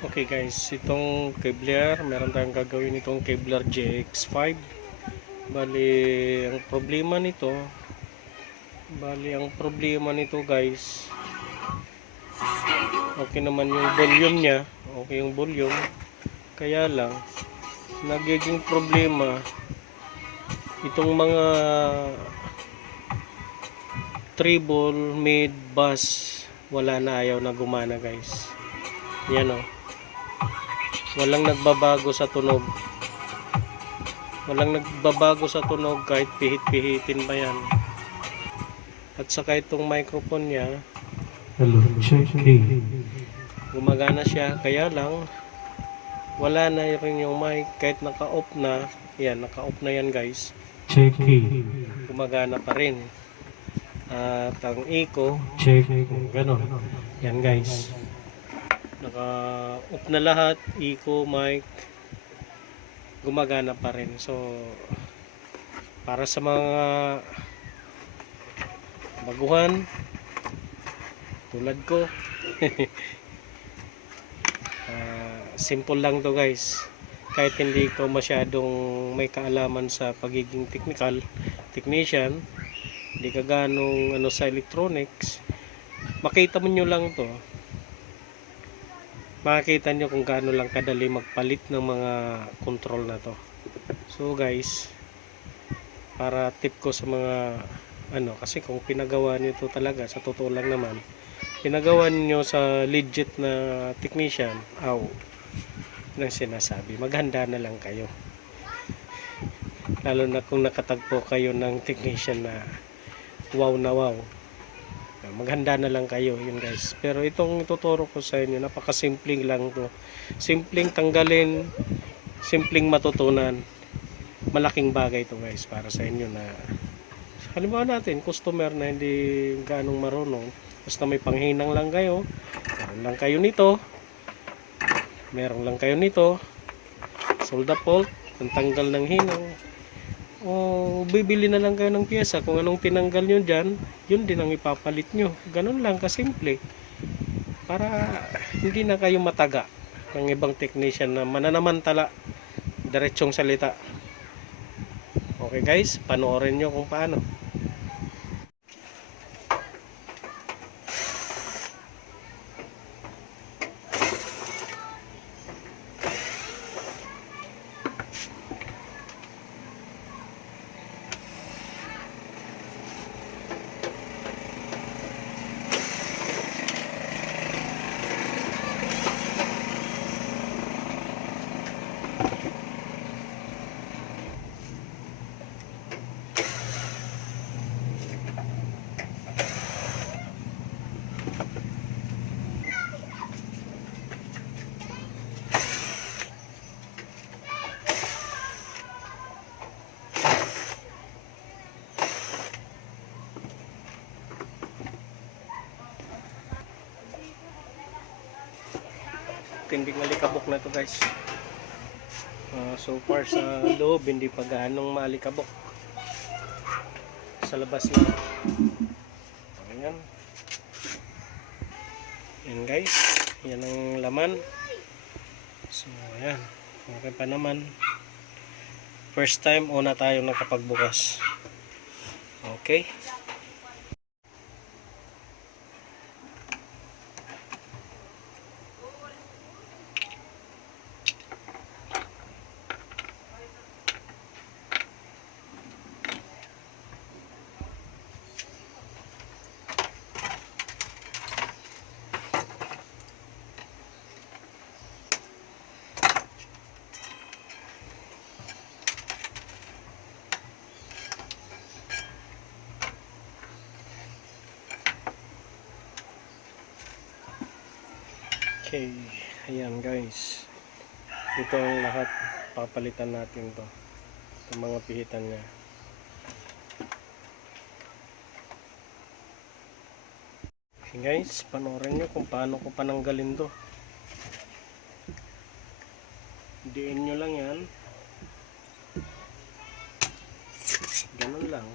Okay guys, itong Kevlar, meron tayong gagawin itong Kevlar GX5. Bali, ang problema nito guys, okay naman yung volume niya, okay yung volume. Kaya lang, nagiging problema itong mga treble, mid, bass, wala na, ayaw na gumana guys. Yan o. Walang nagbabago sa tunog. Walang nagbabago sa tunog kahit pihit-pihitin pa yan. At saka itong microphone niya, Hello, checking. gumagana siya. Kaya lang, wala na rin yung mic. Kahit naka-off na, yan, naka-off na yan guys. Checking. Gumagana pa rin. At ang echo, Checking. ganon. Yan guys. Naka-off na lahat. Echo, mic, gumagana pa rin. So, para sa mga baguhan tulad ko, simple lang to guys. Kahit hindi ko masyadong may kaalaman sa pagiging technician, hindi ka ganong sa electronics, makita mo nyo lang to, makikita nyo kung gaano lang kadali magpalit ng mga control na to. So guys, para tip ko sa mga kasi kung pinagawa nyo to talaga, sa totoo lang naman, pinagawa nyo sa legit na technician, nang sinasabi, maghanda na lang kayo. Lalo na kung nakatagpo kayo ng technician na wow na wow, maghanda na lang kayo, yun guys. Pero itong ituturo ko sa inyo, napakasimpleng lang to, simpleng tanggalin, simpleng matutunan. Malaking bagay to guys para sa inyo na halimbawa natin, customer na hindi ganong marunong, basta may panghinang lang kayo, meron lang kayo nito, solda bolt, ang tanggal ng hinang, o bibili na lang kayo ng pyesa, kung anong tinanggal nyo dyan, yun din ang ipapalit nyo. Ganun lang kasimple, para hindi na kayo mataga ng ibang technician na mananamantala, diretsong salita. Okay guys, panoorin nyo kung paano. Tinding malikabok na to guys. So far sa loob hindi pa ganong malikabok, sa labas na. Ayan. Yan guys, yan ang laman. So ayan, okay pa naman. First time una tayong nakapagbukas. Okay. Okay, ayan guys, ito ang lahat, papalitan natin to, itong mga pihitan nya. Okay guys, panoorin nyo kung paano ko pananggalin to. Diin nyo lang yan, ganun lang.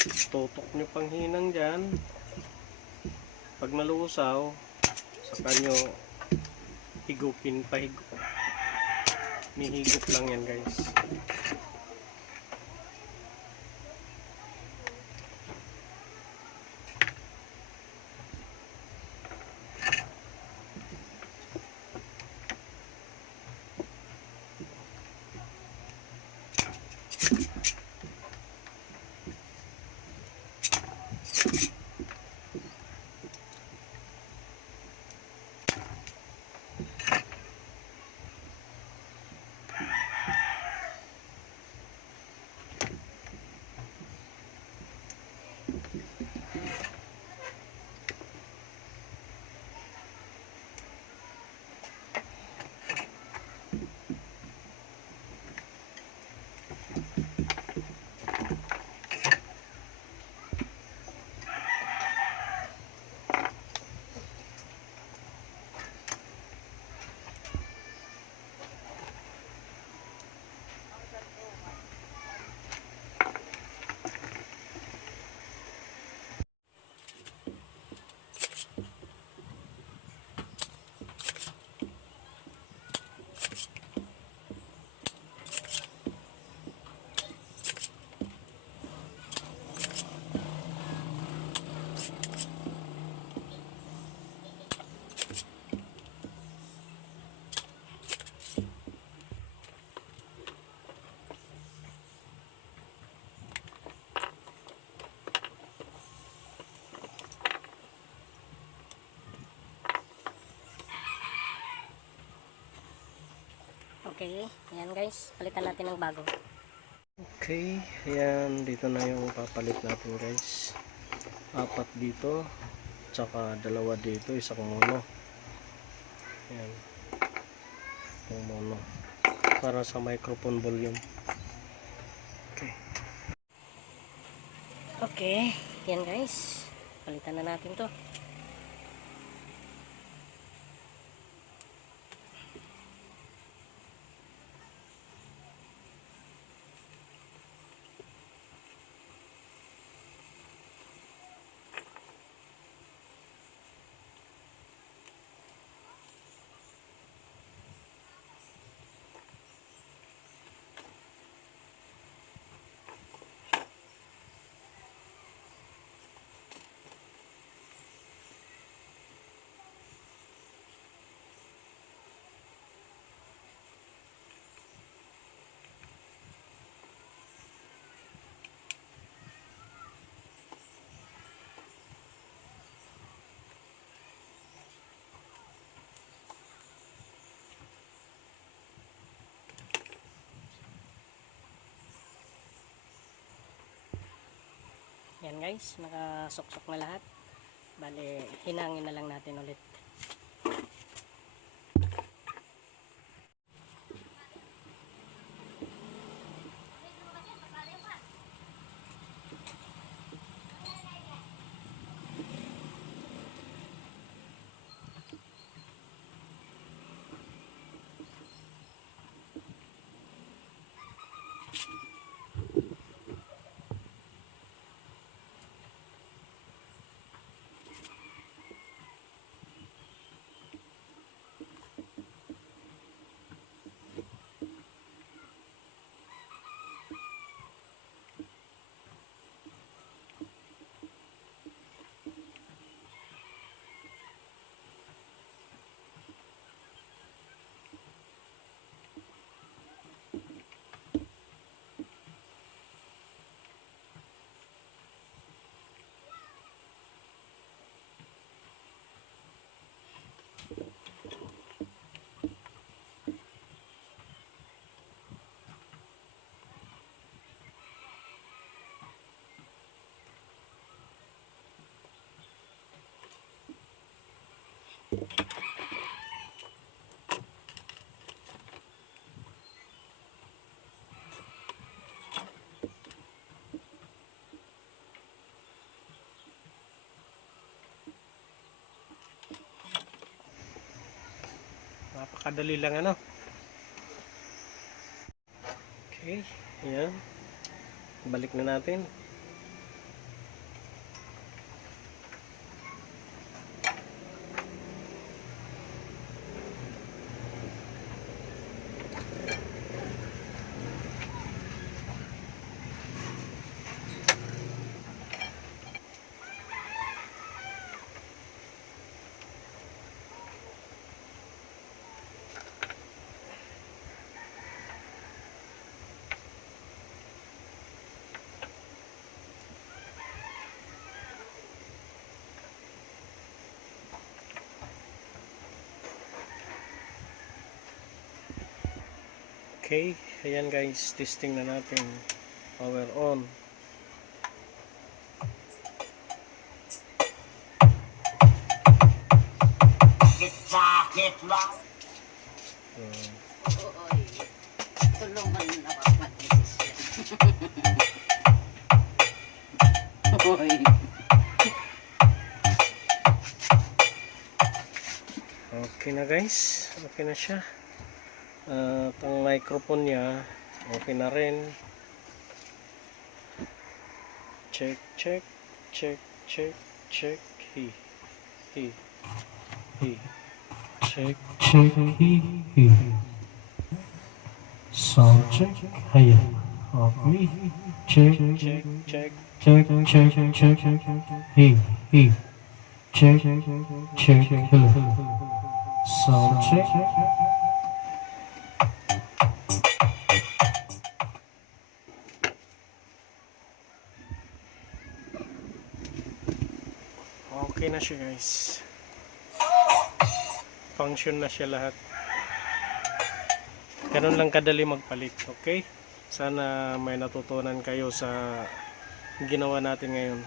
Tutok nyo pang hinang dyan. Pag nalusaw, saka nyo higupin pa higup. Nihigop lang yan guys. Okay, ayan guys, palitan natin ng bago. Okay, ayan, dito na yung papalit natin guys. 4 dito, tsaka 2 dito, isang mono. Ayan, yung mono. Para sa microphone volume. Okay. Okay, ayan guys, palitan na natin to. Yan guys, nakasuksok na lahat. Bale, hinangin na lang natin ulit. Napakadali lang ano. Okay, ayan. Balik na natin. Okay, ayan guys, testing na natin. Power on. Oy, tulungan mo na ako mag-desisyon. Oy. Okay na guys, okay na siya. At ang microphone niya, okay na rin. Check, check, check, check, check. He. Check. Check. He. Sound check. Ayan. Okay. Check. Check, check. Check. He. Check. Hello. Sound check. Okay na siya guys. Function na siya lahat. Ganun lang kadali magpalit, okay? Sana may natutunan kayo sa ginawa natin ngayon.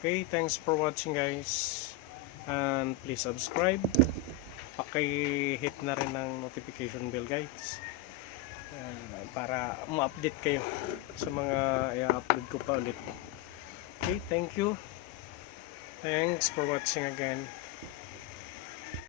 Okay, thanks for watching guys. And please subscribe. Paki-hit na rin ng notification bell guys. Para ma-update kayo sa mga i-upload ko pa ulit. Okay, thank you. Thanks for watching again.